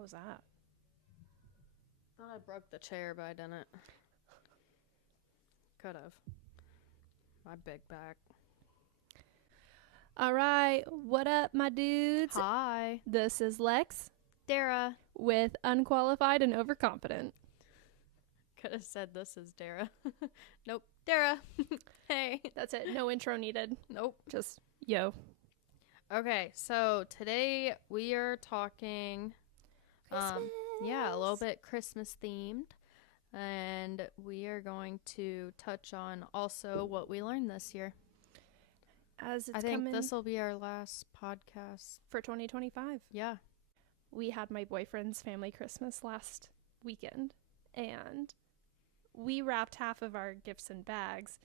What was that? Thought I broke the chair, but I didn't. Could have. My big back. All right. What up, my dudes? Hi. This is Lex Dara. with Unqualified and Overconfident. Could have said this is Dara. Nope. Dara. Hey. That's it. No intro needed. Nope. Just yo. Okay, so today we are talking, Christmas. a little bit Christmas themed, and we are going to touch on also what we learned this year. As it's I think coming this will be our last podcast. for 2025. Yeah. We had my boyfriend's family Christmas last weekend, and we wrapped half of our gifts in bags.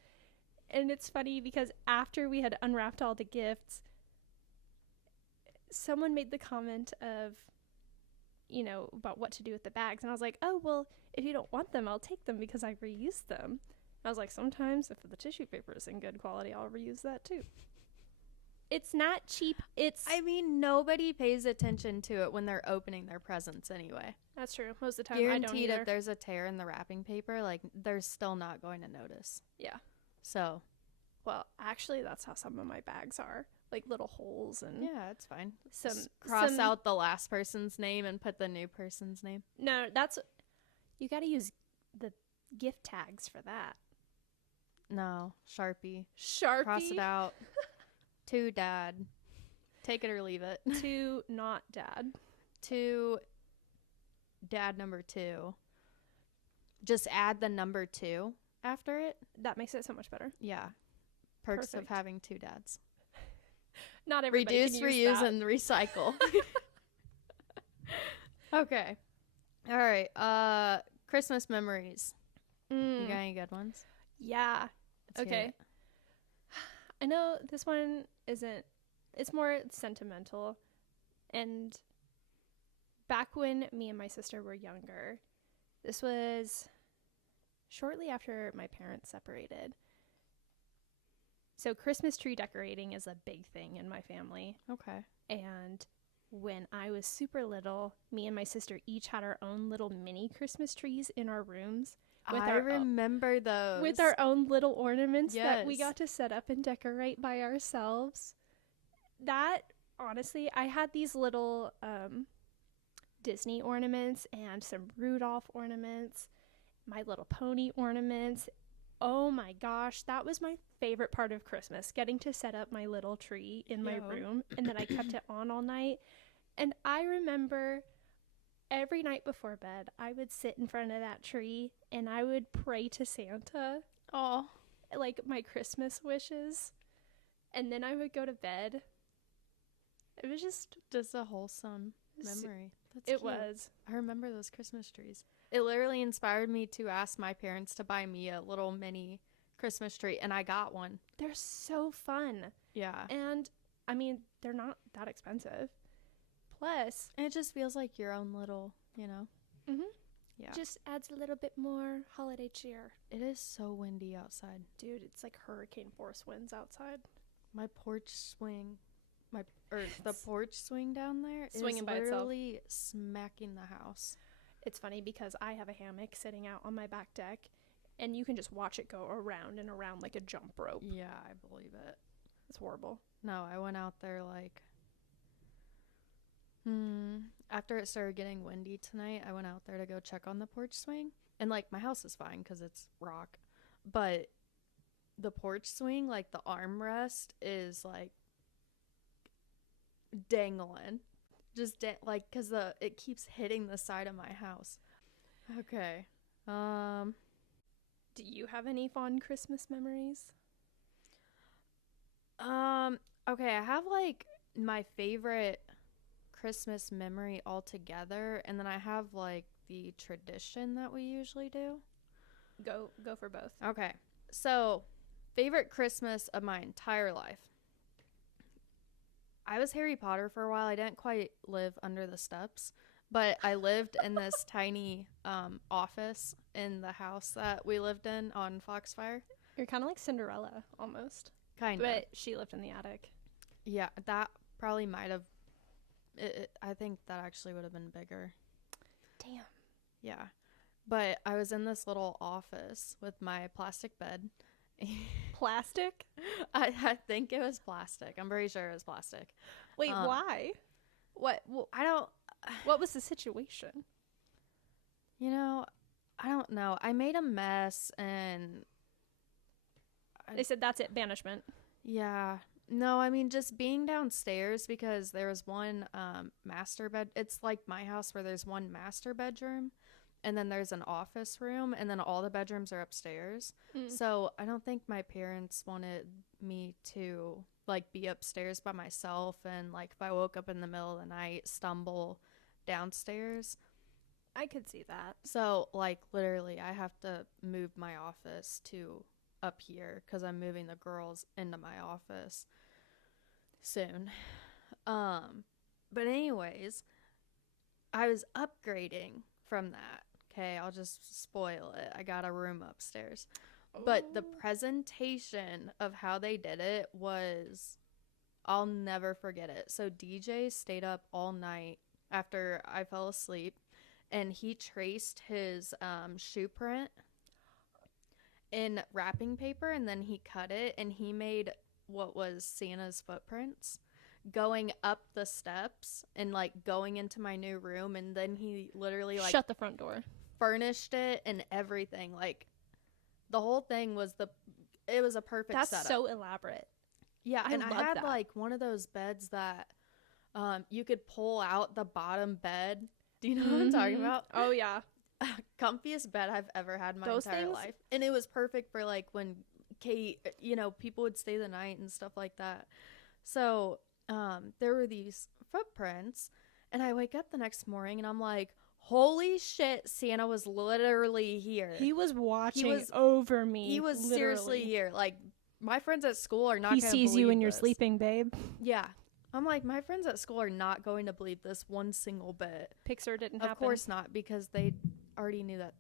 And it's funny because after we had unwrapped all the gifts, someone made the comment of, about what to do with the bags. And I was like, oh, well, if you don't want them, I'll take them because I reused them. I was like, sometimes if the tissue paper is in good quality, I'll reuse that too. It's not cheap. Nobody pays attention to it when they're opening their presents anyway. That's true. Most of the time, Guaranteed I don't either. if there's a tear in the wrapping paper, they're still not going to notice. Yeah. So. Well, actually, that's how some of my bags are. Like little holes and... Yeah, it's fine. Just cross out the last person's name and put the new person's name. No, that's... You got to use the gift tags for that. No, Sharpie. Sharpie? Cross it out. To dad. Take it or leave it. To not dad. To dad number 2. Just add the number 2 after it. That makes it so much better. Yeah. Perks Perfect. of having 2 dads. Not everybody Reduce, can use reuse, that. and recycle. Okay. All right. Christmas memories. You got any good ones? Yeah. Let's hear Okay. it. I know this one isn't... It's more sentimental. And back when me and my sister were younger, this was shortly after my parents separated. So Christmas tree decorating is a big thing in my family. Okay. And when I was super little, me and my sister each had our own little mini Christmas trees in our rooms. I remember those. With our own little ornaments that we Yes. got to set up and decorate by ourselves. That, honestly, I had these little Disney ornaments and some Rudolph ornaments, My Little Pony ornaments. Oh my gosh, that was my favorite part of Christmas, getting to set up my little tree in my room, and then I kept it on all night. And I remember every night before bed, I would sit in front of that tree and I would pray to Santa. Oh, Like my Christmas wishes. And then I would go to bed. It was just a wholesome memory. That's it cute. was. I remember those Christmas trees. It literally inspired me to ask my parents to buy me a little mini Christmas tree, and I got one. They're so fun. Yeah. And I mean, they're not that expensive. Plus, And it just feels like your own little, Yeah. just adds a little bit more holiday cheer. It is so windy outside. Dude, it's like hurricane force winds outside. My porch swing, the porch swing down there Swinging is by itself. literally smacking the house. It's funny because I have a hammock sitting out on my back deck, and you can just watch it go around and around like a jump rope. Yeah, I believe it. It's horrible. No, I went out there after it started getting windy tonight, I went out there to go check on the porch swing. And my house is fine because it's rock. But the porch swing, the armrest is dangling. Just because it keeps hitting the side of my house. Okay. Do you have any fond Christmas memories? Okay, I have my favorite Christmas memory altogether, and then I have the tradition that we usually do. Go for both. Okay, so favorite Christmas of my entire life. I was Harry Potter for a while. I didn't quite live under the steps, but I lived in this tiny office in the house that we lived in on Foxfire. You're kind of like Cinderella almost. Kind of. But she lived in the attic. Yeah, that probably might have. I think that actually would have been bigger. Damn. Yeah. But I was in this little office with my plastic bed. Plastic? I think it was plastic. I'm pretty sure it was plastic. Wait, why? What? I don't. What was the situation? You know, I don't know. I made a mess and. They said that's it, banishment. Yeah. No, I mean just being downstairs because there was one master bed. It's like my house where there's one master bedroom and then there's an office room and then all the bedrooms are upstairs. So I don't think my parents wanted me to like be upstairs by myself and like if I woke up in the middle of the night, stumble downstairs. I could see that. So like literally I have to move my office to up here because I'm moving the girls into my office soon. But anyways, I was upgrading from that. Okay, I'll just spoil it. I got a room upstairs. But the presentation of how they did it was, I'll never forget it. So DJ stayed up all night after I fell asleep and he traced his shoe print in wrapping paper and then he cut it and he made what was Santa's footprints going up the steps and like going into my new room and then he literally like shut the front door, furnished it and everything. Like the whole thing was it was a perfect that's setup. so elaborate. Yeah, and I had that. like one of those beds that you could pull out the bottom bed. Do you know what I'm talking about? Oh yeah. Comfiest bed I've ever had in my Those entire things? life. And it was perfect for like when Kate, people would stay the night and stuff like that. So there were these footprints and I wake up the next morning and I'm like, holy shit, Santa was literally here. He was watching over me. He was literally. Seriously here. Like my friends at school are not He gonna sees believe you when you're this. sleeping, babe. Yeah. I'm like, my friends at school are not going to believe this one single bit. Pixar didn't happen. Of course not, because they already knew that.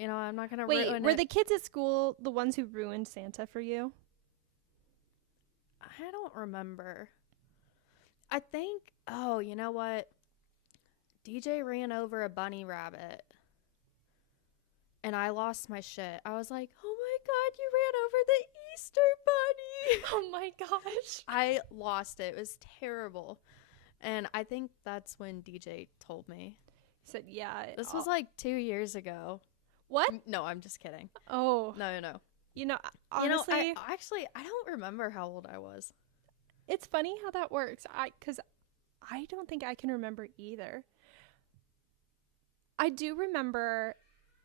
I'm not going to ruin it. Wait, were the kids at school the ones who ruined Santa for you? I don't remember. I think, oh, you know what? DJ ran over a bunny rabbit. And I lost my shit. I was like, oh my God, you ran over the Easter bunny. Oh my gosh. I lost it. It was terrible. And I think that's when DJ told me. He said, yeah. This was like 2 years ago. What? No, I'm just kidding. Oh. No. Honestly. I don't remember how old I was. It's funny how that works. Because I don't think I can remember either. I do remember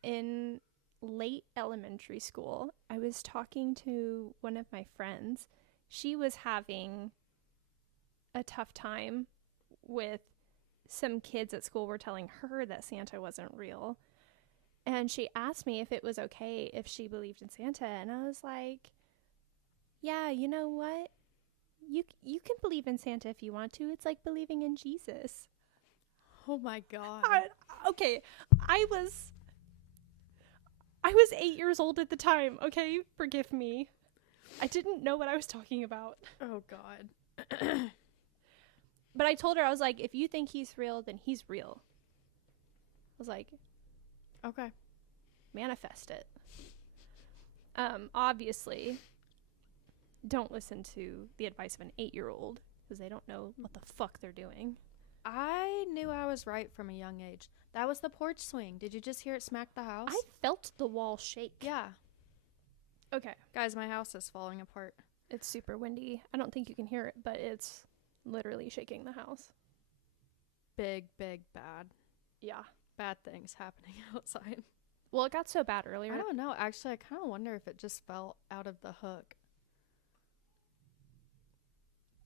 in late elementary school, I was talking to one of my friends. She was having a tough time with some kids at school were telling her that Santa wasn't real. And she asked me if it was okay if she believed in Santa. And I was like, yeah, you know what? You can believe in Santa if you want to. It's like believing in Jesus. Oh my God. Okay, I was 8 years old at the time, okay? Forgive me. I didn't know what I was talking about. Oh God. But I told her, I was like, if you think he's real, then he's real. I was like, okay. Manifest it. Obviously, don't listen to the advice of an 8-year-old because they don't know what the fuck they're doing. I knew I was right from a young age. That was the porch swing. Did you just hear it smack the house? I felt the wall shake. Yeah. Okay. Guys, my house is falling apart. It's super windy. I don't think you can hear it, but it's literally shaking the house. Big, bad. Yeah. Bad things happening outside. Well, it got so bad earlier. I don't know. Actually, I kind of wonder if it just fell out of the hook.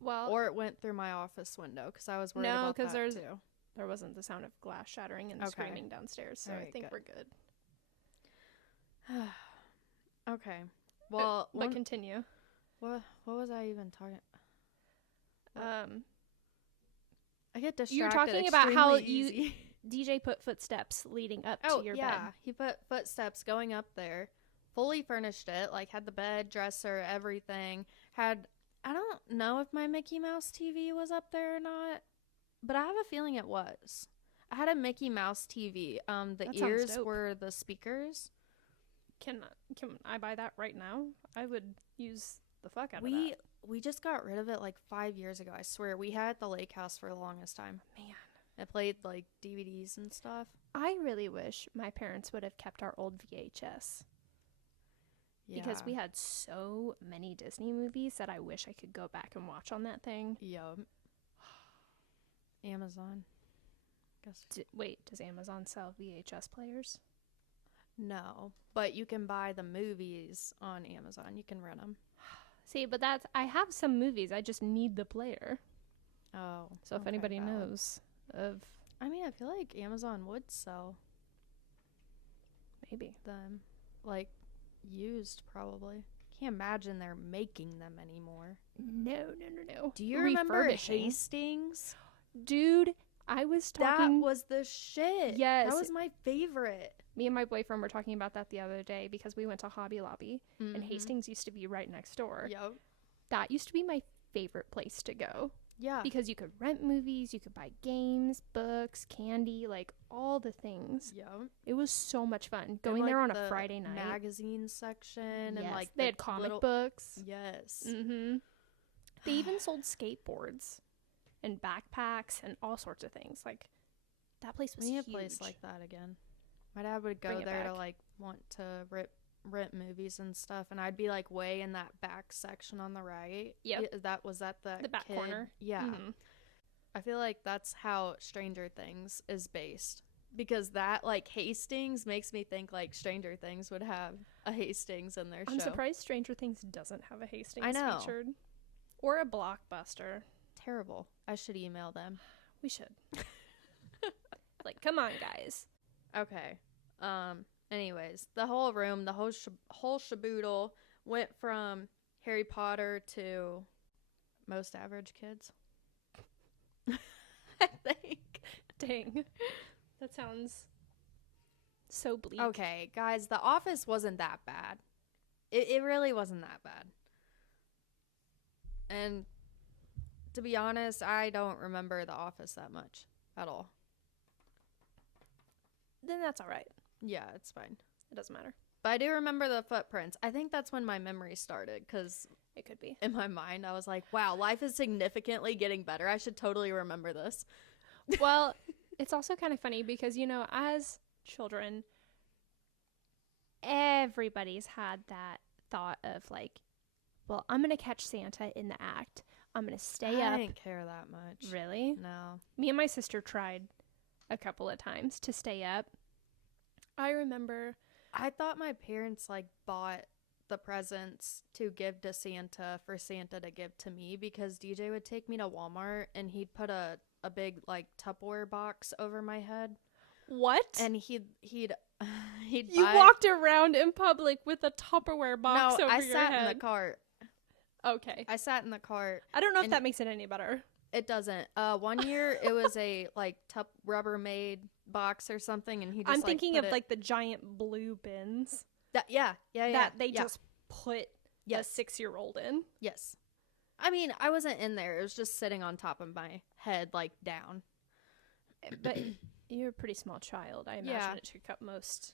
Well, or it went through my office window because I was worried about that too. There wasn't the sound of glass shattering and screaming downstairs, so I think we're good. Okay. Well, but continue. What was I even talking? I get distracted. You're talking about how DJ put footsteps leading up to your bed. He put footsteps going up there, fully furnished it, like had the bed, dresser, everything. I don't know if my Mickey Mouse TV was up there or not, but I have a feeling it was. I had a Mickey Mouse TV. The That sounds ears dope. were the speakers. Can I buy that right now? I would use the fuck out of We that. we just got rid of it like 5 years ago. I swear. We had it at the lake house for the longest time. Man, I played like DVDs and stuff. I really wish my parents would have kept our old VHS because Yeah. we had so many Disney movies that I wish I could go back and watch on that thing. Yup. Amazon. Guess. Wait, does Amazon sell VHS players? No, but you can buy the movies on Amazon. You can rent them. See, but I have some movies. I just need the player. Oh. So if okay, anybody valid. knows of I mean, I feel like Amazon would sell maybe. them. Like, used, probably. Can't imagine they're making them anymore. No. Do you remember Refurbishing. Hastings? Dude, I was That talking. was the shit. Yes. That was my favorite. Me and my boyfriend were talking about that the other day because we went to Hobby Lobby and Mhm. Hastings used to be right next door. Yup. That used to be my favorite place to go Yeah. because you could rent movies, you could buy games, books, candy, like all the things. Yup. It was so much fun And, going like, there on a the Friday night. magazine section and Yes, like they the had comic little- books. Yes. Mm-hmm. They even sold skateboards and backpacks and all sorts of things. Like that place was We need a huge. place like that again. My dad would Bring go it there to back. like want to rent movies and stuff, and I'd be like way in that back section on the right. Yep. Yeah, that was that the back kid? corner. Yeah. Mhm. I feel like that's how Stranger Things is based. Because that, like, Hastings makes me think, like, Stranger Things would have a Hastings in their show. I'm surprised Stranger Things doesn't have a Hastings I know. featured. Or a Blockbuster. Terrible. I should email them. We should. Like, come on, guys. Okay. Anyways, the whole room, the whole shaboodle went from Harry Potter to Most Average Kids. I think. Dang. That sounds so bleak. Okay, guys, The Office wasn't that bad. It really wasn't that bad. And to be honest, I don't remember The Office that much at all. Then that's all right. Yeah, it's fine. It doesn't matter. But I do remember the footprints. I think that's when my memory started, because It could be. in my mind, I was like, wow, life is significantly getting better. I should totally remember this. Well, it's also kind of funny because, you know, as children, everybody's had that thought of like, well, I'm going to catch Santa in the act. I'm going to stay I up. didn't care that much. Really? No. Me and my sister tried a couple of times to stay up. I remember. I thought my parents, like, bought the presents to give to Santa for Santa to give to me, because DJ would take me to Walmart and he'd put a big, like, Tupperware box over my head. What? And he'd you buy... walked around in public with a Tupperware box No, over I your sat head. in the cart. Okay. I sat in the cart. I don't know if and- that makes it any better. It doesn't. One year it was a, like, Rubbermaid box or something, and he just, I'm like, thinking put of it... like the giant blue bins That, yeah. that they yeah. just put a Yes. 6-year-old in. Yes. I mean, I wasn't in there. It was just sitting on top of my head, like, down. But you're a pretty small child. I imagine Yeah. it took up most.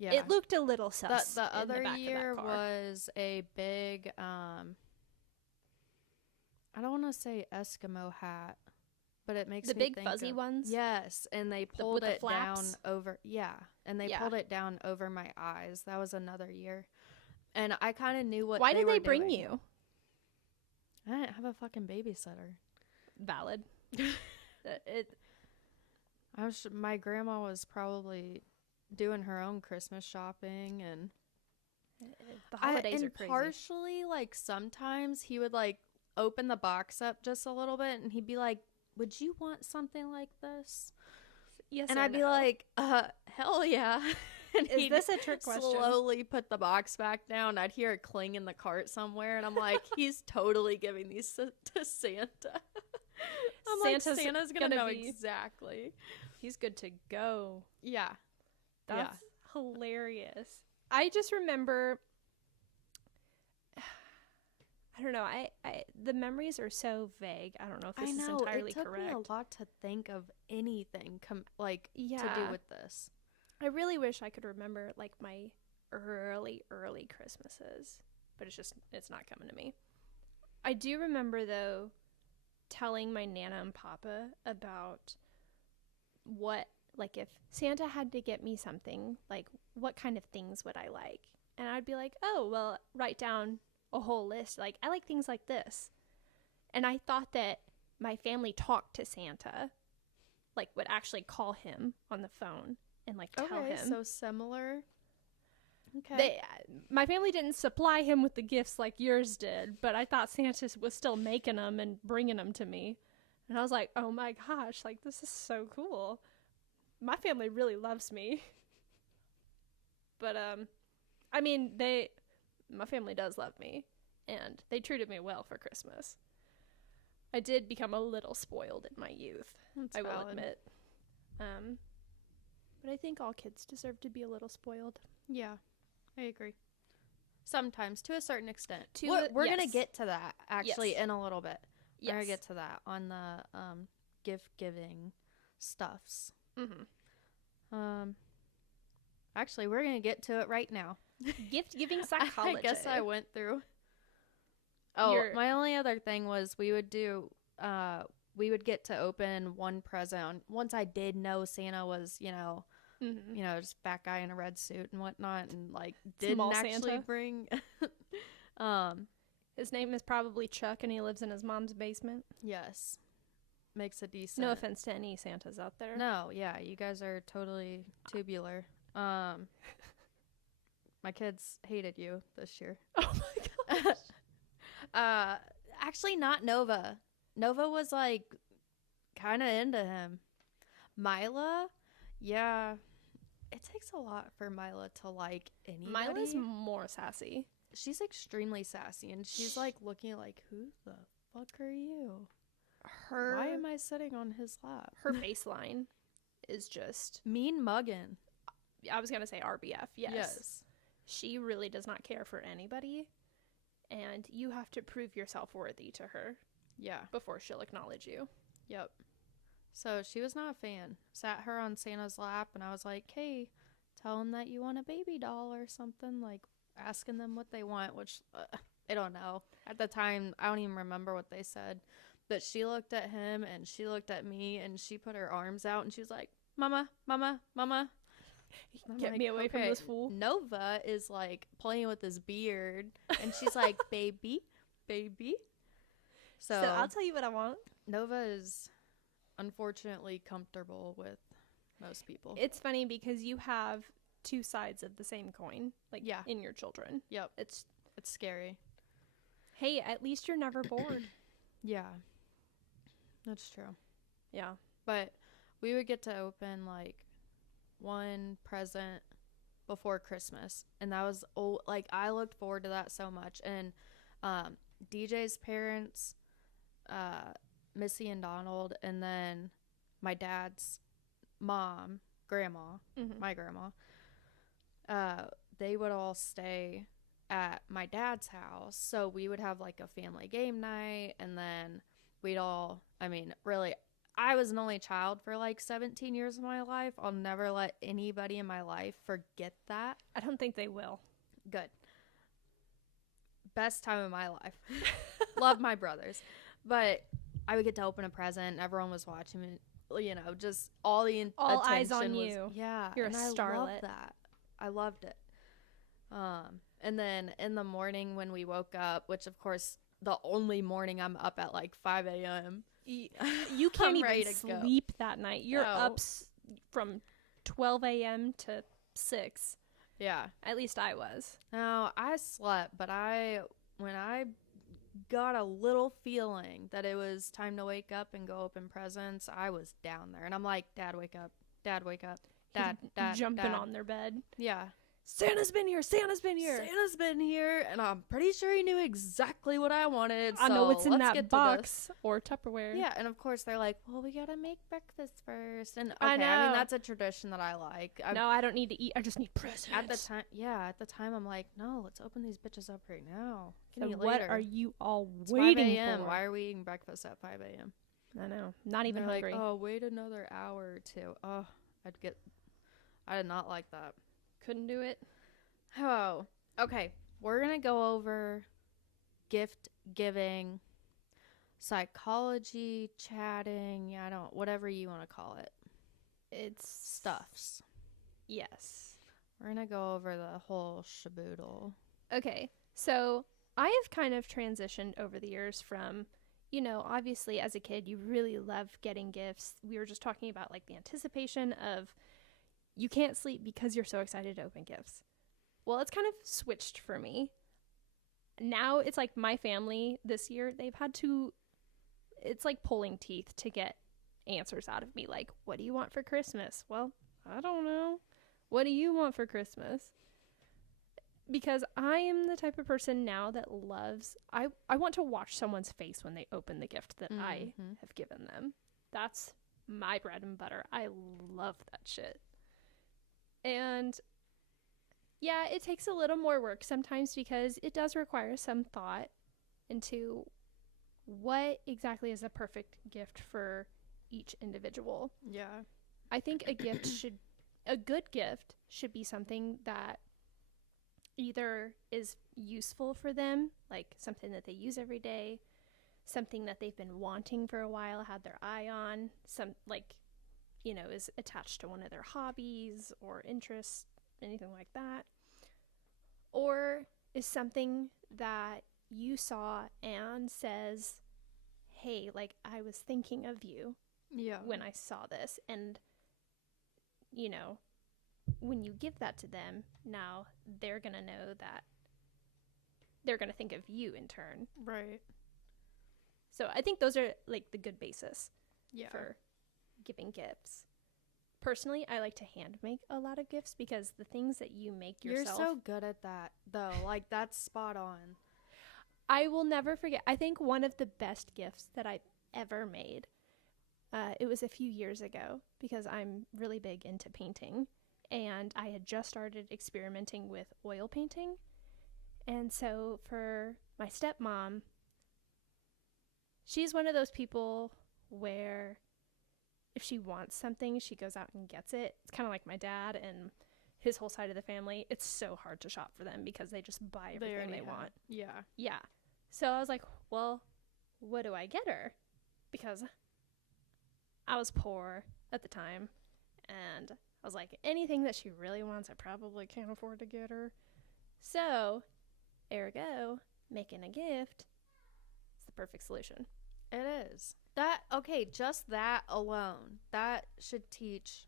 Yeah. It looked a little sus. The in other back year of that car. was a big, I don't want to say Eskimo hat, but it makes The me big think fuzzy of- ones? Yes, and they with pulled the it down flaps? over, and they Yeah. pulled it down over my eyes. That was another year. And I kind of knew what Why did were they bring doing. you? I didn't have a fucking babysitter. Valid. My grandma was probably doing her own Christmas shopping, and The holidays are and crazy. partially, like, sometimes he would, like, open the box up just a little bit, and he'd be like, would you want something like this? Yes, And or I'd be no? like, hell yeah. And Is he'd this a trick question? slowly put the box back down. I'd hear it cling in the cart somewhere, and I'm like, he's totally giving these to Santa. I'm Santa's like, Santa's gonna gonna know be- exactly. He's good to go. Yeah. That's hilarious. I just remember I don't know. I the memories are so vague. I don't know if this I is know entirely it took correct. me a lot to think of anything to Yeah. do with this. I really wish I could remember like my early Christmases, but it's not coming to me. I do remember though telling my Nana and Papa about what, like, if Santa had to get me something, like what kind of things would I like? And I'd be like, "Oh, well, write down a whole list. Like, I like things like this." And I thought that my family talked to Santa, like would actually call him on the phone and like tell Okay, him. so similar. Okay. My family didn't supply him with the gifts like yours did, but I thought Santa was still making them and bringing them to me. And I was like, oh my gosh, like this is so cool. My family really loves me. But I mean, my family does love me, and they treated me well for Christmas. I did become a little spoiled in my youth, That's I will valid. admit. But I think all kids deserve to be a little spoiled. Yeah, I agree. Sometimes, to a certain extent. To We're yes. gonna get to that actually Yes. in a little bit. Yes. We're gonna get to that on the gift giving stuffs. Actually, we're gonna get to it right now. Gift giving psychology. I guess I went through. Oh, my only other thing was we would get to open one present once I did know Santa was, just fat guy in a red suit and whatnot, and like didn't Small actually Santa. bring. His name is probably Chuck, and he lives in his mom's basement. Yes, makes a decent. No offense to any Santas out there. No, yeah, you guys are totally tubular. My kids hated you this year. Oh my gosh. Actually, not Nova. Nova was like kind of into him. Mila, yeah, it takes a lot for Mila to like anybody. Mila's more sassy. She's extremely sassy, and she's like looking like, who the fuck are you? Why am I sitting on his lap? Her baseline is just mean muggin'. I was gonna say RBF. Yes. She really does not care for anybody, and you have to prove yourself worthy to her. Yeah. Before she'll acknowledge you. Yep. So she was not a fan. Sat her on Santa's lap, and I was like, hey, tell them that you want a baby doll or something, like asking them what they want, which I don't know. At the time, I don't even remember what they said. But she looked at him, and she looked at me, and she put her arms out, and she was like, Mama, Mama, Mama. Get me away from this fool. Nova is like playing with his beard, and she's like, baby, baby. So I'll tell you what I want. Nova is unfortunately comfortable with most people. It's funny because you have two sides of the same coin, like in your children. Yep. It's scary. Hey, at least you're never bored. Yeah. That's true. Yeah. But we would get to open like one present before Christmas, and that was I looked forward to that so much. And DJ's parents, Missy and Donald, and then my dad's mom, grandma, my grandma, they would all stay at my dad's house, so we would have like a family game night, and then we'd all, really, I was an only child for like 17 years of my life. I'll never let anybody in my life forget that. I don't think they will. Good. Best time of my life. Love my brothers. But I would get to open a present. Everyone was watching me, just all the all attention eyes on was, you. Yeah. You're a starlet. I loved that. I loved it. And then in the morning when we woke up, which of course the only morning I'm up at like 5 a.m. You can't even sleep that night. You're up from 12 a.m. to 6. Yeah. At least I was. No, I slept, but when I got a little feeling that it was time to wake up and go open presents, I was down there. And I'm like, Dad, wake up. Dad, wake up. Dad, jumping Dad. on their bed. Yeah. Santa's been here. Santa's been here. Santa's been here, and I'm pretty sure he knew exactly what I wanted. I know what's in let's get that to box or Tupperware. Yeah, and of course they're like, well, we gotta make breakfast first. And okay, I know. I mean, that's a tradition that I like. No, I don't need to eat. I just need presents. At the time, I'm like, no, let's open these bitches up right now. So what are you all It's waiting 5 a.m. for? Why are we eating breakfast at 5 a.m.? I know. Not even They're hungry. like, oh, wait another hour or two. Oh, I did not like that. Couldn't do it. Oh, okay. We're going to go over gift giving, psychology, chatting, whatever you want to call it. It's Stuffs. Yes. We're going to go over the whole shaboodle. Okay. So I have kind of transitioned over the years from, obviously as a kid, you really love getting gifts. We were just talking about like the anticipation of you can't sleep because you're so excited to open gifts. Well, it's kind of switched for me. Now it's like my family this year, it's like pulling teeth to get answers out of me. Like, what do you want for Christmas? Well, I don't know. What do you want for Christmas? Because I am the type of person now that I want to watch someone's face when they open the gift that I have given them. That's my bread and butter. I love that shit. And yeah, it takes a little more work sometimes because it does require some thought into what exactly is a perfect gift for each individual. Yeah. I think a good gift should be something that either is useful for them, like something that they use every day, something that they've been wanting for a while, had their eye on, is attached to one of their hobbies or interests, anything like that, or is something that you saw and says, hey, like, I was thinking of you when I saw this. And, when you give that to them, now they're going to know that they're going to think of you in turn. Right. So I think those are like the good basis for giving gifts. Personally, I like to hand make a lot of gifts because the things that you make yourself... You're so good at that, though. Like, that's spot on. I will never forget. I think one of the best gifts that I've ever made, it was a few years ago because I'm really big into painting. And I had just started experimenting with oil painting. And so for my stepmom, she's one of those people where if she wants something, she goes out and gets it. It's kind of like my dad and his whole side of the family. It's so hard to shop for them because they just buy everything they want. Yeah. Yeah. So I was like, well, what do I get her? Because I was poor at the time. And I was like, anything that she really wants, I probably can't afford to get her. So, ergo, making a gift is the perfect solution. It is. Just that alone, that should teach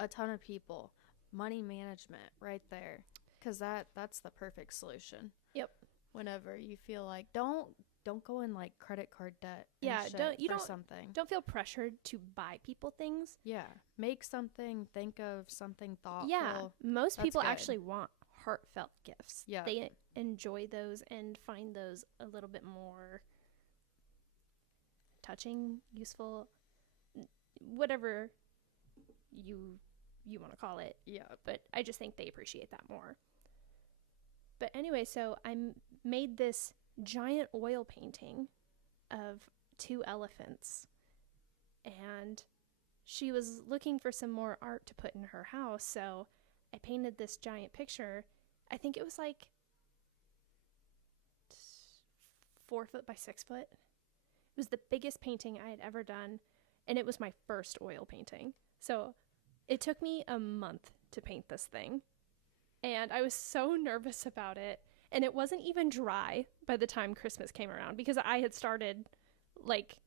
a ton of people money management right there. Because that's the perfect solution. Yep. Whenever you feel like, don't go in like credit card debt. Don't feel pressured to buy people things. Yeah. Make something, think of something thoughtful. Yeah. Most people actually want heartfelt gifts. Yeah. They enjoy those and find those a little bit more touching, useful, whatever you want to call it. Yeah. But I just think they appreciate that more. But anyway, so I made this giant oil painting of 2 elephants, and she was looking for some more art to put in her house, so I painted this giant picture. I think it was like 4 foot by 6 foot. It was the biggest painting I had ever done, and it was my first oil painting. So it took me a month to paint this thing, and I was so nervous about it. And it wasn't even dry by the time Christmas came around because I had started like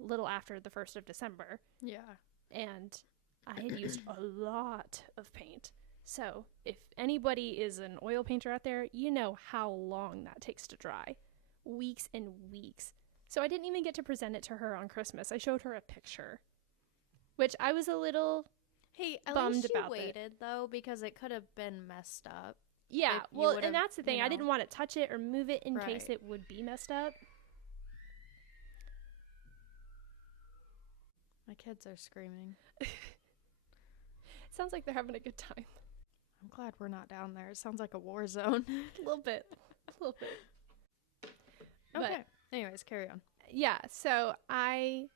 a little after the 1st of December. Yeah. And I had used a lot of paint. So if anybody is an oil painter out there, you know how long that takes to dry. Weeks and weeks. So I didn't even get to present it to her on Christmas. I showed her a picture, which I was a little Hey, at bummed least you about it. waited, though, because it could have been messed up. Yeah, If you well, would've, and that's the thing. you I know. didn't want to touch it or move it in case Right. it would be messed up. My kids are screaming. Sounds like they're having a good time. I'm glad we're not down there. It sounds like a war zone. A little bit. A little bit. Okay. But, Anyways, carry on. yeah, so I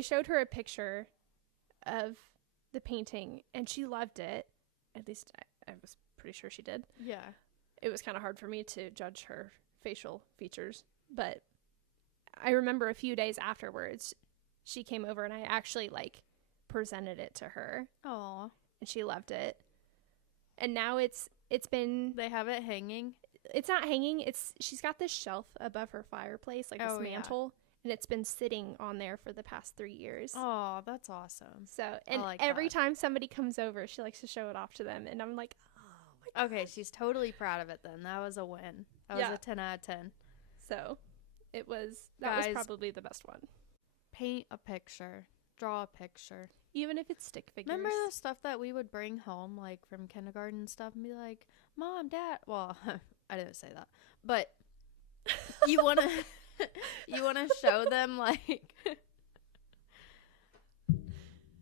showed her a picture of the painting, and she loved it. At least I was pretty sure she did. Yeah. It was kind of hard for me to judge her facial features, but I remember a few days afterwards, she came over and I actually like presented it to her, Aw. and she loved it. And now it's been, They have it hanging. it's not hanging. She's got this shelf above her fireplace, like this Oh, yeah. mantle, and it's been sitting on there for the past 3 years. Oh, that's awesome. So, and like every that. time somebody comes over, she likes to show it off to them, and I'm like, oh my Okay, she's totally proud of it then. That was a win. That Yeah. was a 10 out of 10. So, that Guys, was probably the best one. Paint a picture. Draw a picture. Even if it's stick figures. Remember the stuff that we would bring home, like from kindergarten and stuff, and be like, Mom, Dad. Well, I didn't say that, but you wanna show them like,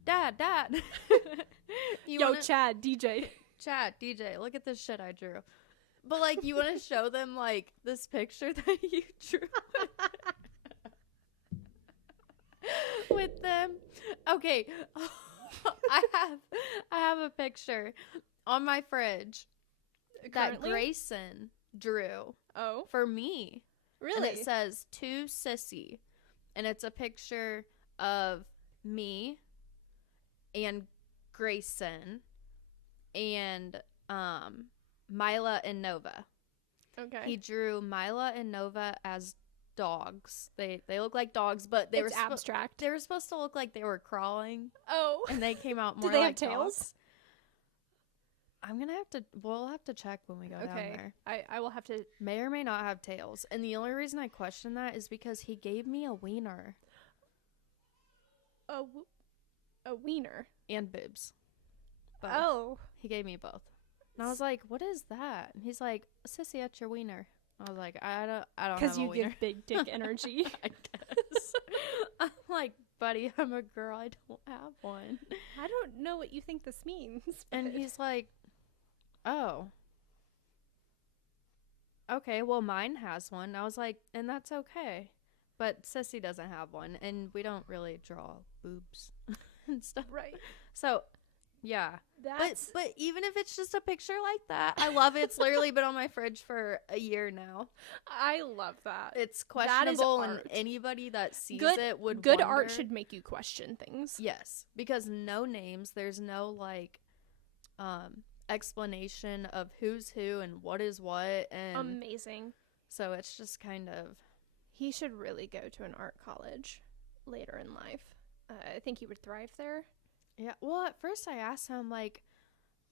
Dad. Yo, wanna, Chad, DJ. Chad, DJ, look at this shit I drew. But like, you want to show them like this picture that you drew with them. Okay, I have a picture on my fridge that Currently? Grayson drew Oh, for me. really? And it says to Sissy, and it's a picture of me and Grayson and Mila and Nova. Okay. He drew Mila and Nova as dogs. They look like dogs, but they It's were abstract. they were supposed to look like they were crawling, Oh. and they came out Do more they like have tails? dogs. I'm gonna have to. We'll have to check when we go down Okay. there. I will have to. May or may not have tails, and the only reason I question that is because he gave me a wiener A wiener. and boobs. Both. Oh. He gave me both, and I was like, "What is that?" And he's like, "Sissy, that's your wiener." I was like, "I don't have Because a you wiener." give big dick energy. I guess. I'm like, buddy, I'm a girl. I don't have one. I don't know what you think this means. And but- he's like, oh. Okay, well, mine has one. I was like, and that's okay. But Sissy doesn't have one. And we don't really draw boobs and stuff. Right. So, yeah. That's. But even if it's just a picture like that, I love it. It's literally been on my fridge for a year now. I love that. It's That is questionable, and art. anybody that sees Good- it would Good wonder. art should make you question things. Yes, because no names, there's no like explanation of who's who and what is what, and Amazing. so it's just kind of He should really go to an art college later in life. I think he would thrive there. yeah. Well, at first I asked him like,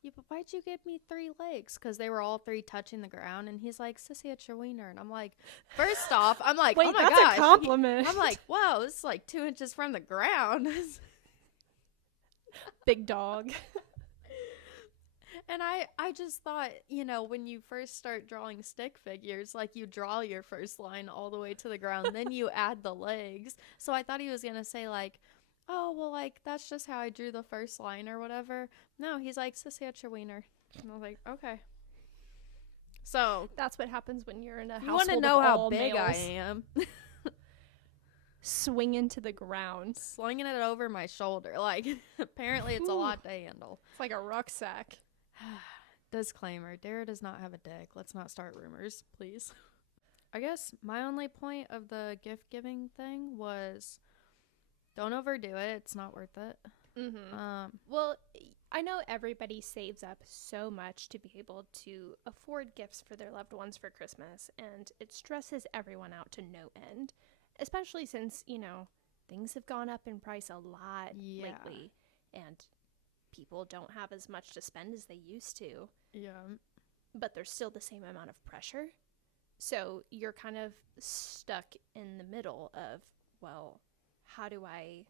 but why'd you give me 3 legs? Because they were all 3 touching the ground, and he's like, Sissy, it's your wiener, and I'm like, first off, I'm like, Wait, oh my that's gosh, a compliment. I'm like, wow, this is like 2 inches from the ground. big dog. And I just thought, when you first start drawing stick figures, like you draw your first line all the way to the ground, then you add the legs. So I thought he was going to say like, oh, well, like, that's just how I drew the first line or whatever. No, he's like, Sissy, that's your wiener. And I was like, okay. So That's what happens when you're in a you household want to of know how all big males. I am. Swing into the ground. Slinging it over my shoulder. Like, apparently it's a lot to handle. It's like a rucksack. Disclaimer, Dara does not have a dick. Let's not start rumors, please. I guess my only point of the gift giving thing was don't overdo it. It's not worth it. Mm-hmm. Well, I know everybody saves up so much to be able to afford gifts for their loved ones for Christmas, and it stresses everyone out to no end, especially since, things have gone up in price a lot lately, and people don't have as much to spend as they used to, Yeah. but there's still the same amount of pressure. So you're kind of stuck in the middle of, well, how do I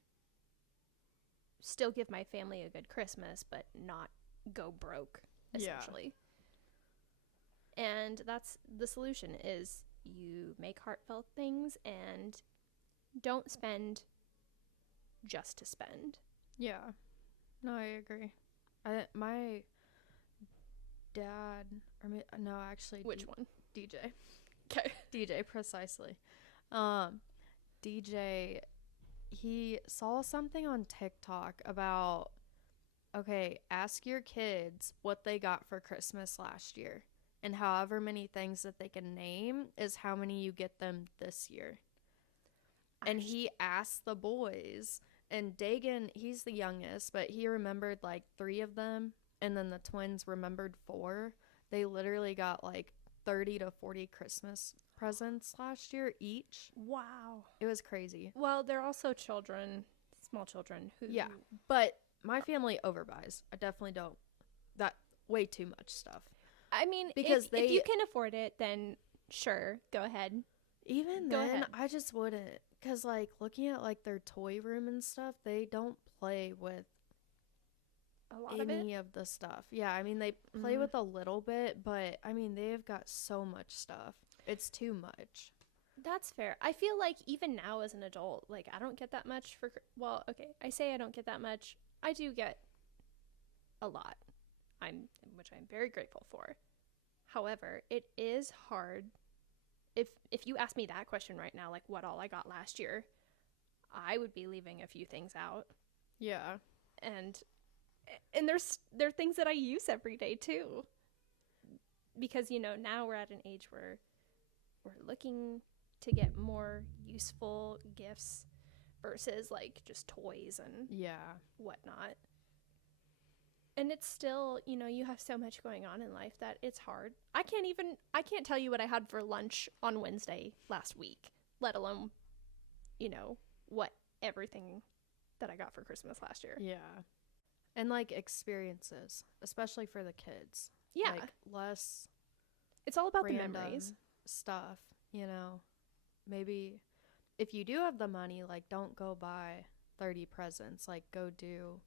still give my family a good Christmas, but not go broke, essentially. Yeah. And that's the solution, is you make heartfelt things and don't spend just to spend. Yeah. No, I agree. My dad, no, actually. Which one? DJ. Okay. DJ, precisely. DJ, he saw something on TikTok about, okay, ask your kids what they got for Christmas last year. And however many things that they can name is how many you get them this year. And he asked the boys, and Dagan, he's the youngest, but he remembered like 3 of them, and then the twins remembered 4. They literally got like 30 to 40 Christmas presents last year each. Wow. It was crazy. Well, they're also children, small children who... Yeah, but my family overbuys. I definitely don't. That way too much stuff. I mean, because if you can afford it, then sure, go ahead. Even then, I just wouldn't. Because, like, looking at, like, their toy room and stuff, they don't play with any of the stuff. Yeah, I mean, they play with a little bit, but, I mean, they've got so much stuff. It's too much. That's fair. I feel like even now as an adult, like, I don't get that much for... Well, okay, I say I don't get that much. I do get a lot, which I'm very grateful for. However, it is hard. If you ask me that question right now, like what all I got last year, I would be leaving a few things out. Yeah. And there are things that I use every day too. Because, you know, now we're at an age where we're looking to get more useful gifts versus like just toys and whatnot. And it's still, you know, you have so much going on in life that it's hard. I can't tell you what I had for lunch on Wednesday last week, let alone, you know, what everything that I got for Christmas last year. Yeah. And like experiences, especially for the kids. Yeah. Like less. It's all about the memories. Stuff, you know. Maybe if you do have the money, like don't go buy 30 presents. Like go do,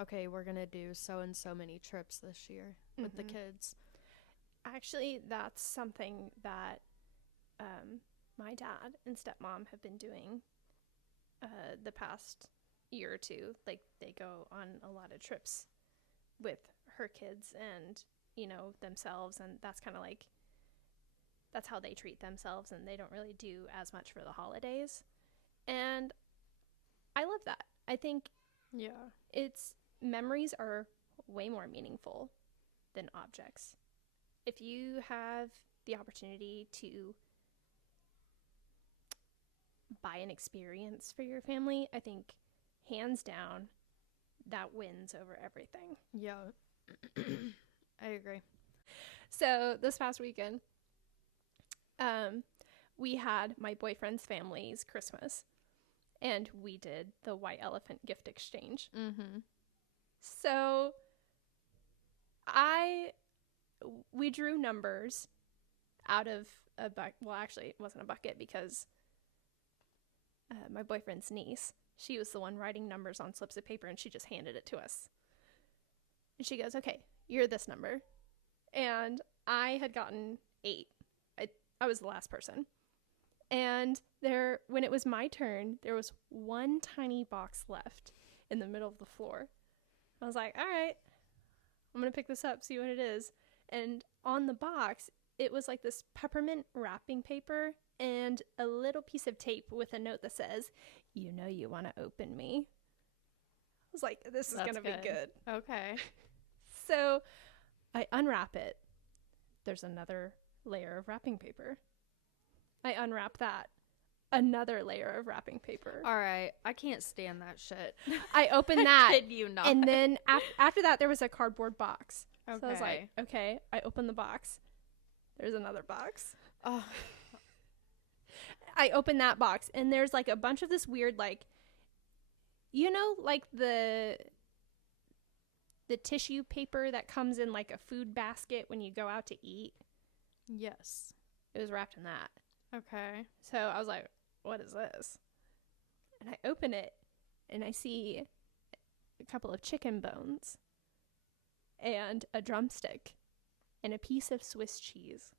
okay, we're going to do so and so many trips this year with the kids. Actually, that's something that my dad and stepmom have been doing the past year or two. Like they go on a lot of trips with her kids and, you know, themselves, and that's kind of like, that's how they treat themselves, and they don't really do as much for the holidays. And I love that. I think memories are way more meaningful than objects. If you have the opportunity to buy an experience for your family, I think hands down that wins over everything. Yeah. I agree. So this past weekend, we had my boyfriend's family's Christmas, and we did the white elephant gift exchange. So we drew numbers out of a bucket. Well, actually, it wasn't a bucket because my boyfriend's niece, she was the one writing numbers on slips of paper, and she just handed it to us. And she goes, okay, you're this number. And I had gotten 8. I was the last person. And when it was my turn, there was one tiny box left in the middle of the floor. I was like, all right, I'm going to pick this up, see what it is. And on the box, it was like this peppermint wrapping paper and a little piece of tape with a note that says, you know you want to open me. I was like, this is going to be good. Okay. So I unwrap it. There's another layer of wrapping paper. I unwrap that. Another layer of wrapping paper. All right. I can't stand that shit. I opened that. I kid you not. And then after that, there was a cardboard box. Okay. So I was like, okay. I opened the box. There's another box. Oh. I opened that box, and there's like a bunch of this weird, like, you know, like the tissue paper that comes in like a food basket when you go out to eat. Yes. It was wrapped in that. Okay. So I was like, what is this? And I open it, and I see a couple of chicken bones and a drumstick and a piece of Swiss cheese.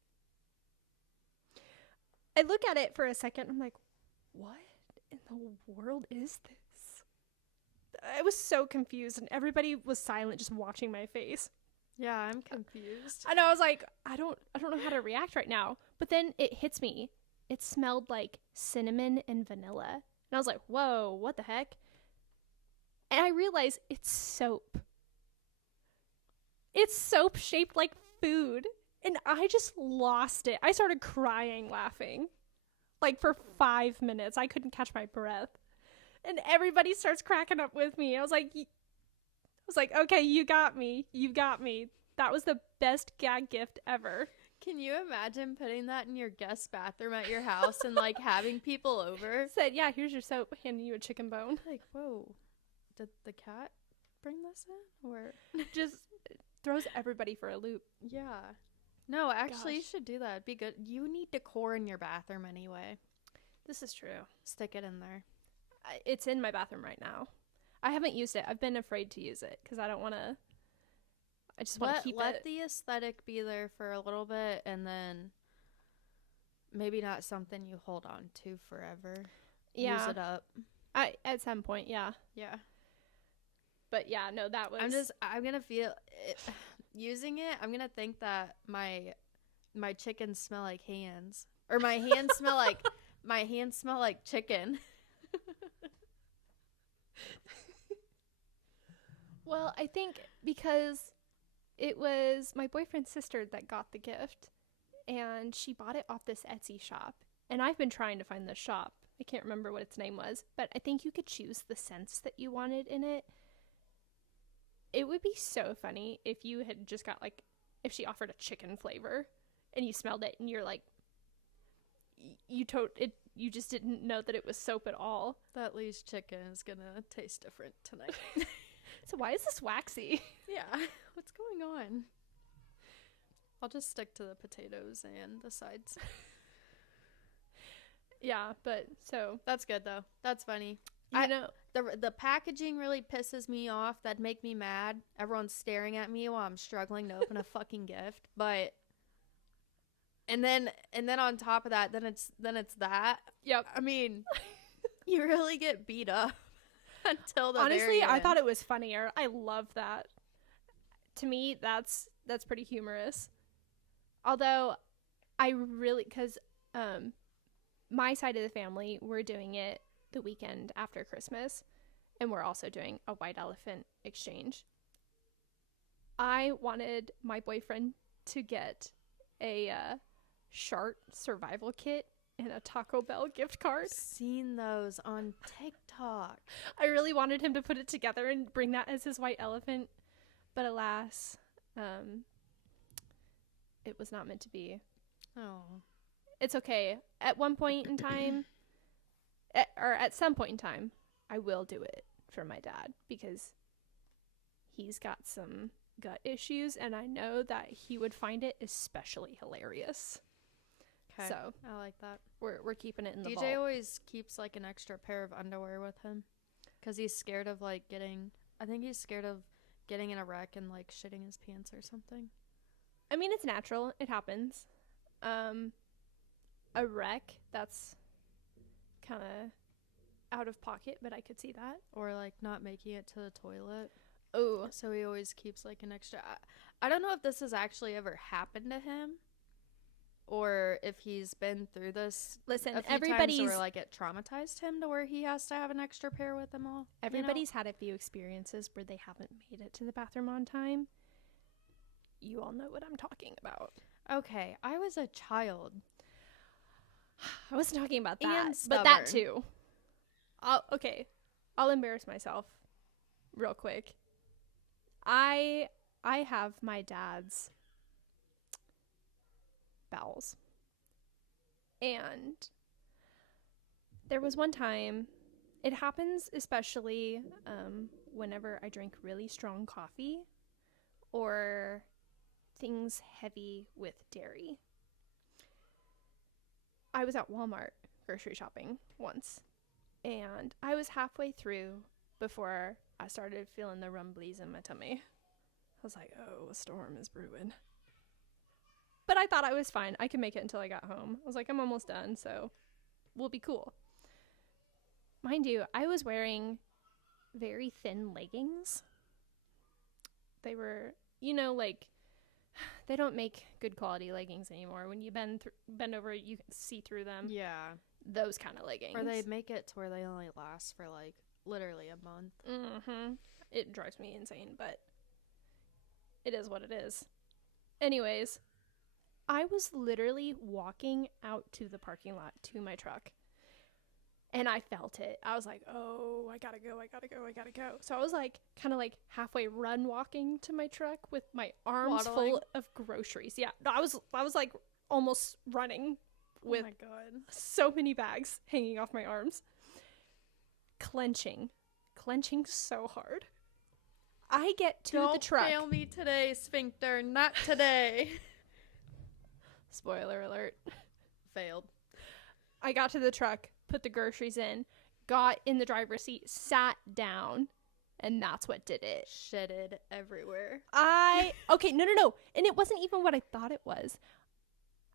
I look at it for a second. I'm like, what in the world is this? I was so confused, and everybody was silent, just watching my face. Yeah, I'm confused. And I was like, I don't know how to react right now. But then it hits me. It smelled like cinnamon and vanilla. And I was like, whoa, what the heck? And I realized it's soap. It's soap shaped like food. And I just lost it. I started crying, laughing. Like for 5 minutes. I couldn't catch my breath. And everybody starts cracking up with me. I was like, okay, you got me. You got me. That was the best gag gift ever. Can you imagine putting that in your guest bathroom at your house and like having people over? Said, yeah, here's your soap. Handing you a chicken bone. Like, whoa, did the cat bring this in? Or just throws everybody for a loop. yeah. No, actually, you Gosh. should do that. It'd be good. You need decor in your bathroom anyway. This is true. Stick it in there. It's in my bathroom right now. I haven't used it. I've been afraid to use it because I don't want to. I just want to keep let it. the aesthetic be there for a little bit, and then maybe not something you hold on to forever. Yeah. Use it up. At some point, yeah. Yeah. But yeah, no, that was. I'm gonna feel it, using it. I'm gonna think that my chickens smell like hands, or my hands smell like chicken. Well, I think because it was my boyfriend's sister that got the gift, and she bought it off this Etsy shop. And I've been trying to find this shop. I can't remember what its name was, but I think you could choose the scents that you wanted in it. It would be so funny if you had just got if she offered a chicken flavor and you smelled it and you're like, you just didn't know that it was soap at all. That Lee's chicken is gonna taste different tonight. So why is this waxy? Yeah, what's going on? I'll just stick to the potatoes and the sides. Yeah, but so That's good though. That's funny. you know, The packaging really pisses me off. That'd make me mad. Everyone's staring at me while I'm struggling to open a fucking gift. But and then on top of that, then it's that. yep. I mean, you really get beat up until the Honestly, very end. I thought it was funnier. I love that. To me, that's pretty humorous. Although I really, because my side of the family, we're doing it the weekend after Christmas, and we're also doing a white elephant exchange. I wanted my boyfriend to get a shark survival kit and a Taco Bell gift card. Seen those on TikTok. I really wanted him to put it together and bring that as his white elephant, but alas, it was not meant to be. Oh. It's okay. At one point in time, or at some point in time, I will do it for my dad because he's got some gut issues, and I know that he would find it especially hilarious. Okay. So I like that. we're keeping it in the DJ vault. always keeps like an extra pair of underwear with him because he's scared of like getting. I think he's scared of getting in a wreck and like shitting his pants or something. I mean, it's natural. It happens. A wreck, that's kind of out of pocket, but I could see that. Or like not making it to the toilet. Oh, So he always keeps like an extra. I don't know if this has actually ever happened to him, or if he's been through this. listen, A few everybody's times where like it traumatized him to where he has to have an extra pair with him all. everybody's had a few experiences where they haven't made it to the bathroom on time. You all know what I'm talking about. Okay, I was a child. I wasn't talking about And that, but that stubborn. too. I'll embarrass myself real quick. I have my dad's bowels. And there was one time, it happens especially whenever I drink really strong coffee or things heavy with dairy. I was at Walmart grocery shopping once, and I was halfway through before I started feeling the rumblies in my tummy. I was like, oh, a storm is brewing. But I thought I was fine. I could make it until I got home. I was like, I'm almost done, so we'll be cool. Mind you, I was wearing very thin leggings. They were, like, they don't make good quality leggings anymore. When you bend over, you can see through them. Yeah. Those kind of leggings. Or they make it to where they only last for, like, literally a month. Mm-hmm. It drives me insane, but it is what it is. Anyways, I was literally walking out to the parking lot to my truck. And I felt it. I was like, oh, I gotta go. So I was like, kind of like halfway run walking to my truck with my arms Waddling. full of groceries. Yeah, I was like almost running with oh my God. so many bags hanging off my arms. Clenching so hard. I get to the truck. Don't fail me today, sphincter. Not today. Spoiler alert. Failed. I got to the truck, put the groceries in, got in the driver's seat, sat down, and that's what did it. Shitted everywhere. Okay, no. And it wasn't even what I thought it was.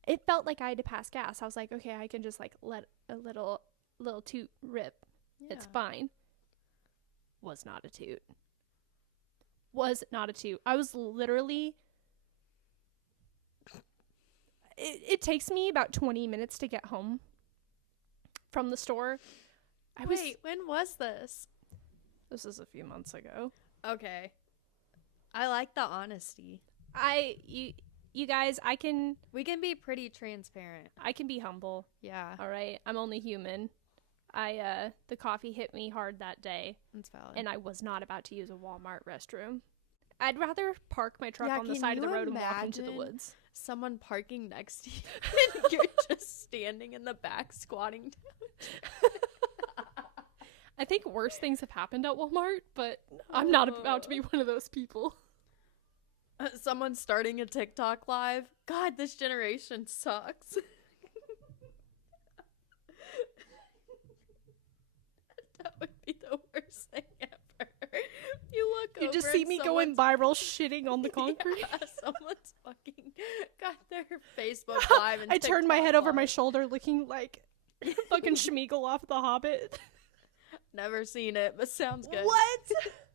It felt like I had to pass gas. I was like, okay, I can just like let a little toot rip. Yeah. It's fine. Was not a toot. I was literally... It takes me about 20 minutes to get home from the store. Wait, when was this? This is a few months ago. Okay. I like the honesty. You guys, We can be pretty transparent. I can be humble. Yeah. All right. I'm only human. The coffee hit me hard that day. That's valid. And I was not about to use a Walmart restroom. I'd rather park my truck on the side of the road and walk into the woods. Someone parking next to you and you're just standing in the back squatting down. I think worse things have happened at Walmart, but I'm not about to be one of those people. Someone starting a TikTok live. God, this generation sucks. That would be the worst thing ever. You just see me going viral shitting on the concrete. Yeah, someone's fucking got their Facebook live and I turned my head over live. my shoulder looking like fucking Schmeagol off The Hobbit. Never seen it, but sounds good. What?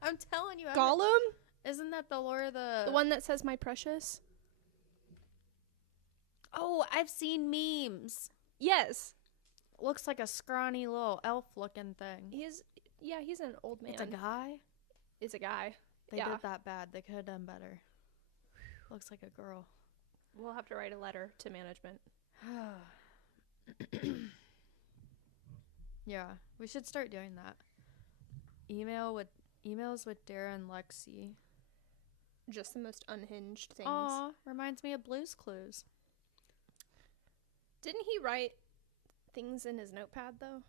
I'm telling you. Gollum? Isn't that the lore of The one that says my precious? Oh, I've seen memes. Yes. Looks like a scrawny little elf looking thing. He's an old man. It's a guy? It's a guy. They did that bad. They could have done better. Looks like a girl. We'll have to write a letter to management. Yeah, we should start doing that. Emails with Dara and Lexi. Just the most unhinged things. Aw, reminds me of Blue's Clues. Didn't he write things in his notepad, though?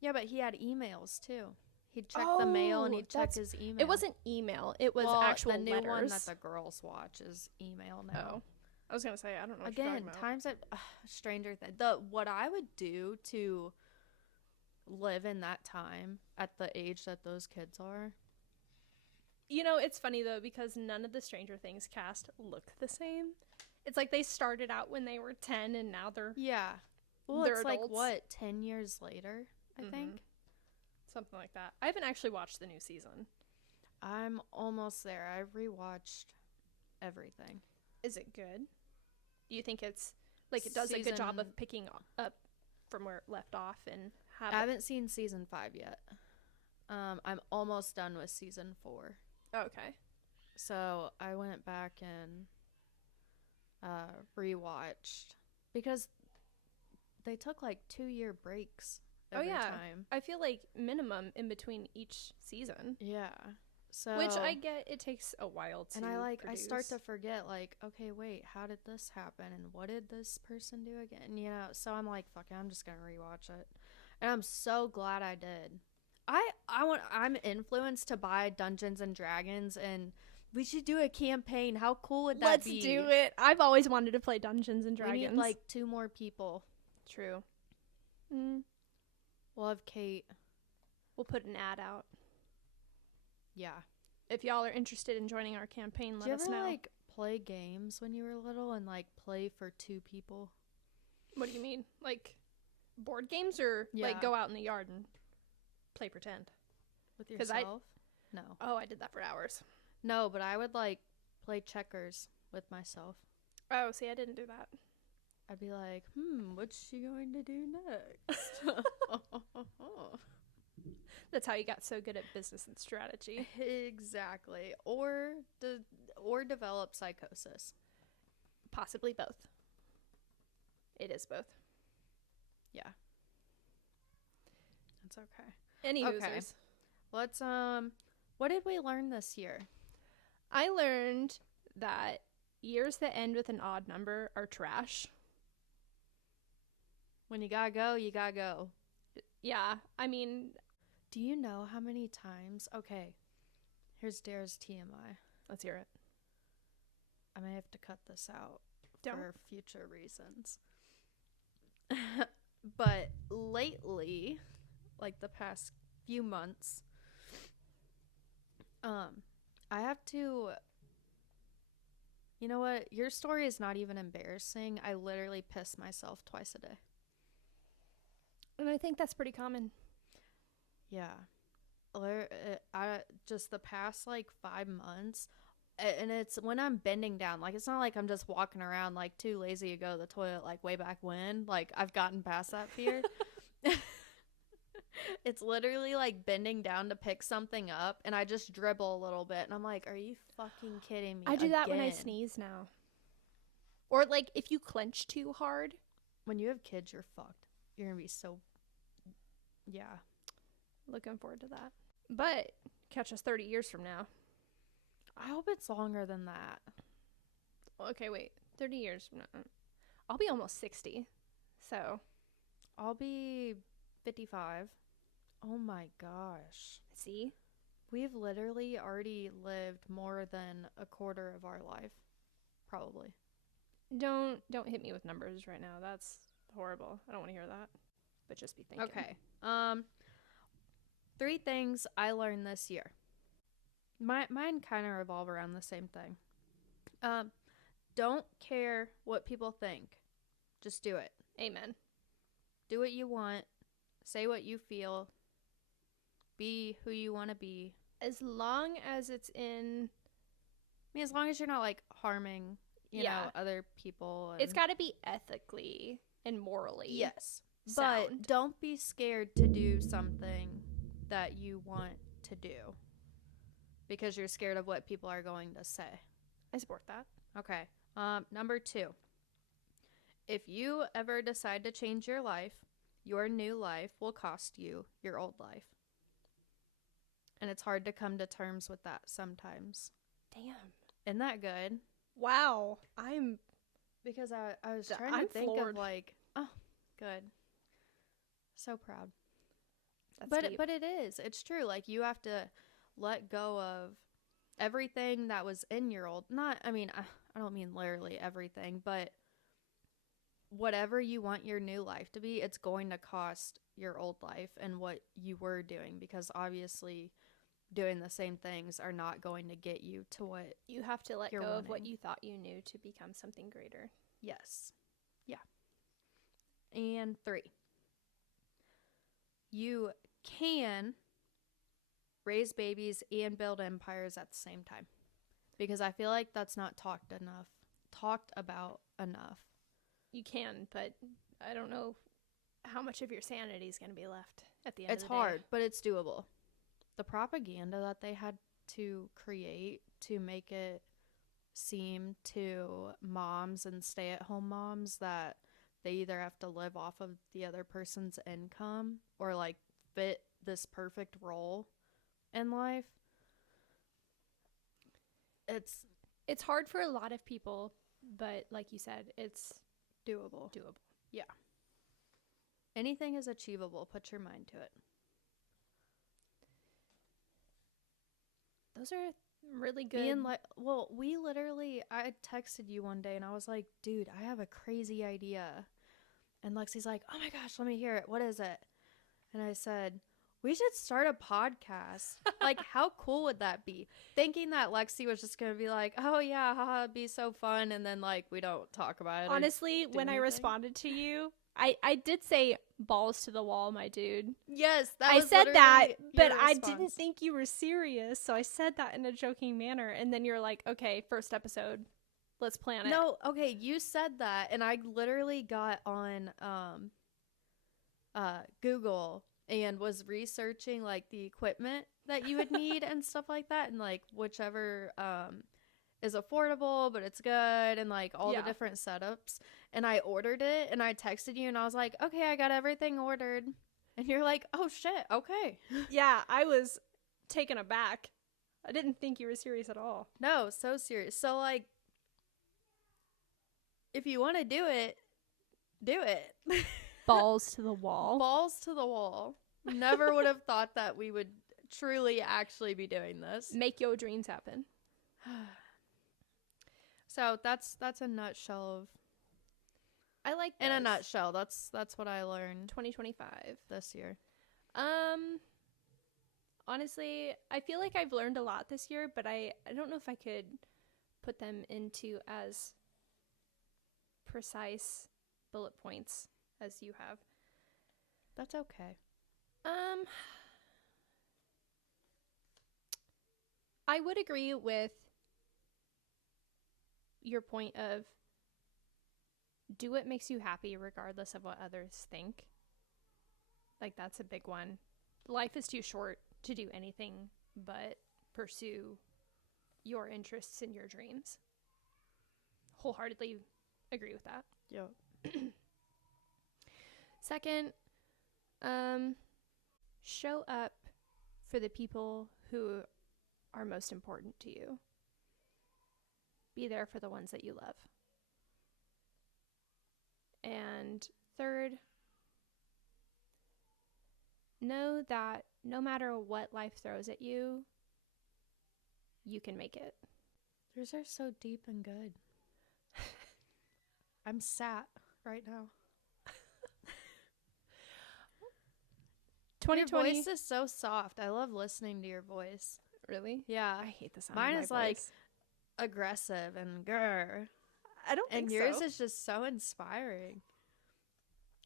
Yeah, but he had emails, too. He'd check the mail and he'd check his email. It wasn't email. It was actual the new letters. one that the girls watch is email now. Oh. I was going to say, I don't know what Again, you're talking about. times at Stranger Things. What I would do to live in that time at the age that those kids are. You know, it's funny, though, because none of the Stranger Things cast look the same. It's like they started out when they were 10 and now they're Well, they're it's adults. like, 10 years later, I think? Something like that. I haven't actually watched the new season. I'm almost there. I've rewatched everything. Is it good? Do you think it's, like, it does a good job of picking up from where it left off and I haven't seen season 5 yet. I'm almost done with season 4. Okay. So I went back and rewatched because they took like 2-year breaks every time. I feel like minimum in between each season. Yeah. So Which I get it takes a while to and I produce. start to forget like, okay, wait, how did this happen and what did this person do again? You know, so I'm like, fuck it, I'm just gonna rewatch it. And I'm so glad I did. I'm influenced to buy Dungeons and Dragons and we should do a campaign. How cool would that be? Let's do it. I've always wanted to play Dungeons and Dragons. We need like 2 more people. True. We'll have Kate. We'll put an ad out. Yeah. If y'all are interested in joining our campaign, let us know. Did you ever, like, play games when you were little and, like, play for 2 people? What do you mean? Like, board games or, like, go out in the yard and play pretend? With yourself? No. Oh, I did that for hours. No, but I would, like, play checkers with myself. Oh, see, I didn't do that. I'd be like, what's she going to do next? That's how you got so good at business and strategy. Exactly. Or develop psychosis. Possibly both. It is both. Yeah. That's okay. Any Okay. users. Let's, what did we learn this year? I learned that years that end with an odd number are trash. When you gotta go, you gotta go. Yeah, I mean... Do you know how many times... Okay, here's Dara's TMI. Let's hear it. I may have to cut this out Don't. for future reasons. But lately, like the past few months, I have to... You know what? Your story is not even embarrassing. I literally piss myself twice a day. And I think that's pretty common. Yeah. Just the past, like, 5 months, and it's when I'm bending down. Like, it's not like I'm just walking around, like, too lazy to go to the toilet, like, way back when. Like, I've gotten past that fear. It's literally, like, bending down to pick something up, and I just dribble a little bit, and I'm like, are you fucking kidding me? I do that when I again? sneeze now. Or, like, if you clench too hard. When you have kids, you're fucked. You're gonna be so... Yeah. Looking forward to that. But catch us 30 years from now. I hope it's longer than that. Okay, wait. 30 years from now. I'll be almost 60. So. I'll be 55. Oh my gosh. See? We've literally already lived more than a quarter of our life. Probably. Don't hit me with numbers right now. That's horrible. I don't want to hear that. But just be thinking. Okay. 3 things I learned this year. Mine kind of revolve around the same thing. Don't care what people think. Just do it. Amen. Do what you want. Say what you feel. Be who you want to be. As long as it's in... I mean, as long as you're not, like, harming, you know, other people. It's got to be ethically and morally. Yes. Sound. But don't be scared to do something that you want to do because you're scared of what people are going to say. I support that. Okay. Number 2. If you ever decide to change your life, your new life will cost you your old life. And it's hard to come to terms with that sometimes. Damn. Isn't that good? Wow. Because I was trying to think floored. of, like, oh, good. So proud. That's deep. But it is. It's true. Like, you have to let go of everything that was in your old... I don't mean literally everything, but whatever you want your new life to be, it's going to cost your old life and what you were doing, because obviously doing the same things are not going to get you to what you have to let go wanting. of what you thought you knew to become something greater. Yes. Yeah. And 3. You can raise babies and build empires at the same time, because I feel like that's not talked about enough. You can, but I don't know how much of your sanity is going to be left at the end of the day. It's hard, but it's doable. The propaganda that they had to create to make it seem to moms and stay-at-home moms that they either have to live off of the other person's income or, like, fit this perfect role in life. It's hard for a lot of people, but like you said, it's doable. Yeah. Anything is achievable. Put your mind to it. Those are really good. I texted you one day and I was like, dude, I have a crazy idea. And Lexi's like, oh my gosh, let me hear it. What is it? And I said, We should start a podcast. Like, how cool would that be? Thinking that Lexi was just going to be like, oh, yeah, haha, it'd be so fun. And then, like, we don't talk about it. Honestly, when I responded to you, I did say balls to the wall, my dude. Yes, I was said that, but your I response. didn't think you were serious. So I said that in a joking manner. And then you're like, okay, first episode. Let's plan it. No, okay, you said that. And I literally got on Google and was researching like the equipment that you would need and stuff like that, and like whichever is affordable but it's good, and like all the different setups. And I ordered it, and I texted you, and I was like, okay, I got everything ordered. And you're like, oh shit, okay. Yeah, I was taken aback. I didn't think you were serious at all. No, so serious. So like, if you want to do it, do it. Balls to the wall. Balls to the wall. Never would have thought that we would truly actually be doing this. Make your dreams happen. So that's a nutshell of. I like this. In a nutshell, that's what I learned 2025 this year. Honestly, I feel like I've learned a lot this year, but I don't know if I could put them into as precise bullet points as you have. That's okay. I would agree with your point of do what makes you happy regardless of what others think. Like, that's a big one. Life is too short to do anything but pursue your interests and your dreams. Wholeheartedly agree with that. Yep. Second, show up for the people who are most important to you. Be there for the ones that you love. And third, know that no matter what life throws at you, you can make it. Yours are so deep and good. I'm sat right now. 2020. Your voice is so soft. I love listening to your voice. Really? Yeah. I hate the sound Mine of my is voice. like aggressive and grr. I don't think and yours is just so inspiring.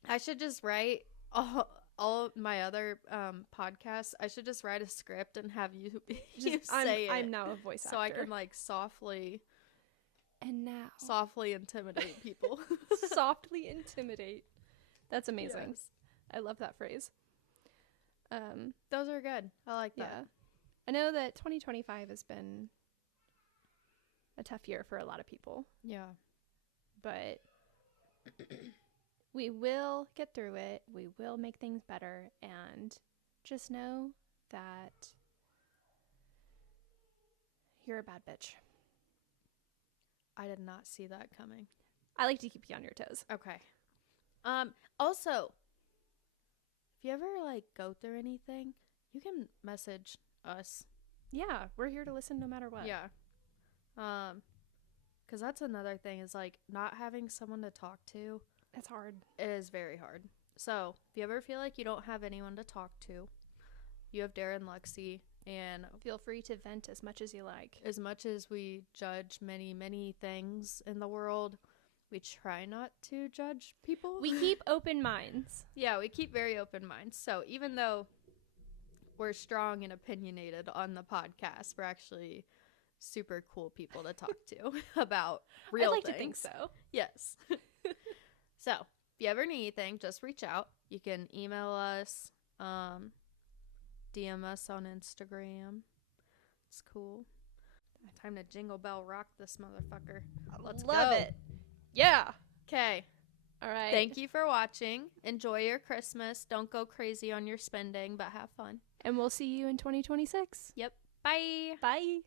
I should just write all of my other podcasts. I should just write a script and have you say it. I'm now a voice actor. So I can like softly intimidate people. Softly intimidate. That's amazing. Yes. I love that phrase. Those are good. I like that. Yeah. I know that 2025 has been a tough year for a lot of people. Yeah. But we will get through it. We will make things better. And just know that you're a bad bitch. I did not see that coming. I like to keep you on your toes. Okay. Also, if you ever like go through anything, you can message us. Yeah, we're here to listen no matter what. Yeah. Because that's another thing is like not having someone to talk to. It's hard. It is very hard. So if you ever feel like you don't have anyone to talk to, you have Dara and Lexi, and feel free to vent as much as you like. As much as we judge many, many things in the world, we try not to judge people. We keep open minds. Yeah, we keep very open minds. So even though we're strong and opinionated on the podcast, we're actually super cool people to talk to about real things. I like to think so. Yes. So if you ever need anything, just reach out. You can email us, DM us on Instagram. It's cool. Time to jingle bell rock this motherfucker. Let's Love go. it. Yeah. Okay. All right. Thank you for watching. Enjoy your Christmas. Don't go crazy on your spending, but have fun. And we'll see you in 2026. Yep. Bye. Bye.